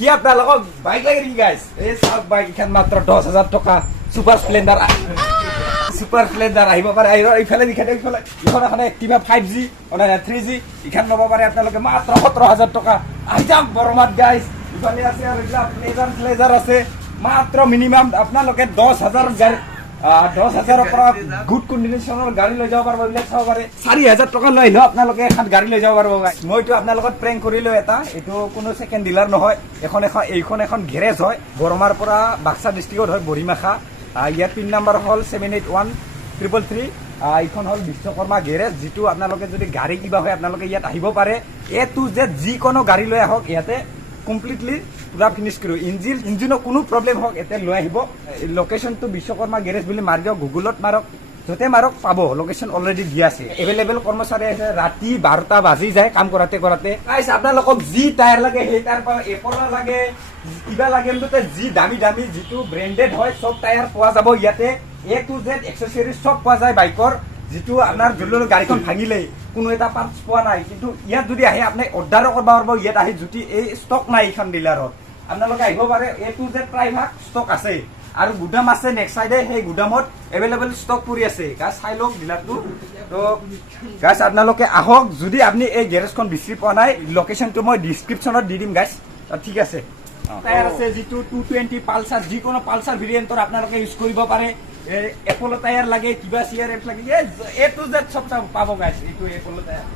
কি আপোনালোকক বাইক লাগে নেকি গাইজ? এই চাওক বাইক এখন মাত্ৰ 10,000 টকা সুপাৰ স্প্লেণ্ডাৰ আহিব পাৰে। এইফালে এইফালে এইখন এখন কিবা 5G 3G এইখন ল'ব পাৰে আপোনালোকে মাত্ৰ 17,000 টকা। আহি যাওক বৰমাত গাইজ। ইফালে আছে আৰু এইবিলাক প্লেজাৰ আছে মাত্ৰ মিনিমাম আপোনালোকে 10,000 পৰা গুড কণ্ডিশ্যনৰ গাড়ী লৈ যাব পাৰিব। এইবিলাক চাব পাৰে 4,000 টকা লৈ আহিলেও আপোনালোকে এখন গাড়ী লৈ যাব পাৰিব। মইতো আপোনালোকক প্ৰেংক কৰিলো এটা, এইটো কোনো ছেকেণ্ড ডিলাৰ নহয়, এইখন এখন গেৰেজ হয়, বৰমাৰ পৰা বাক্সা ডিষ্ট্ৰিক্টত হয়, বৰিমাখা। ইয়াৰ পিন নাম্বাৰ হ'ল 781333। এইখন হ'ল বিশ্বকৰ্মা গেৰেজ, যিটো আপোনালোকে যদি গাড়ী কিবা হয় আপোনালোকে ইয়াত আহিব পাৰে। A to Z যিকোনো গাড়ী লৈ আহক, ইয়াতে কমপ্লিটলি পুৰা ফিনিছ কৰোঁ। ইঞ্জিনৰ কোনো প্ৰব্লেম হওক ইয়াতে লৈ আহিব। লোকেশ্যনটো বিশ্বকৰ্মা গেৰেজ বুলি মাৰি দিয়ক, গুগলত মাৰক, য'তে মাৰক পাব। লোকেশ্যন অলৰেডি দিয়া আছে, এভেইলেবল কৰ্মচাৰী আছে। ৰাতি 12টা বাজি যায় কাম কৰাতে। আপোনালোকক যি টায়াৰ লাগে সেই টায়াৰ পাব, এপলৰ লাগে কিবা লাগে, যি দামী যিটো ব্ৰেণ্ডেড হয় চব টায়াৰ পোৱা যাব ইয়াতে। A to Z এক্সেচৰিজ চব পোৱা যায় বাইকৰ। যিটো আপোনাৰ ধৰি লওক গাড়ীখন ভাঙিলে কোনো এটা পাৰ্টছ পোৱা নাই, কিন্তু ইয়াত যদি আহে আপুনি অৰ্ডাৰো কৰিব পাৰিব। ইয়াত আহি যদি এই ষ্টক নাই এইখন ডিলাৰত আপোনালোকে আহিব পাৰে। A to Z প্ৰায়ভাগ ষ্টক আছে আৰু গুদাম আছে নেক্সট চাইডে, সেই গুদামত এভেইলেবল ষ্টক পৰি আছে। গাছ চাই লওক ডিলাৰটো। তো গাছ আপোনালোকে আহক। যদি আপুনি এই গেৰেজখন বিচাৰি পোৱা নাই, লোকেশ্যনটো মই ডিছক্ৰিপশ্যনত দি দিম গাছ, ঠিক আছে। টায়াৰ আছে যিটো 220 পালচাৰ, যিকোনো পালচাৰ ভেৰিয়েণ্টৰ আপোনালোকে ইউজ কৰিব পাৰে। এপল টায়াৰ লাগে, কিবা CRF লাগে, A to Z চব পাব গাইছ। এইটো এপল টায়াৰ।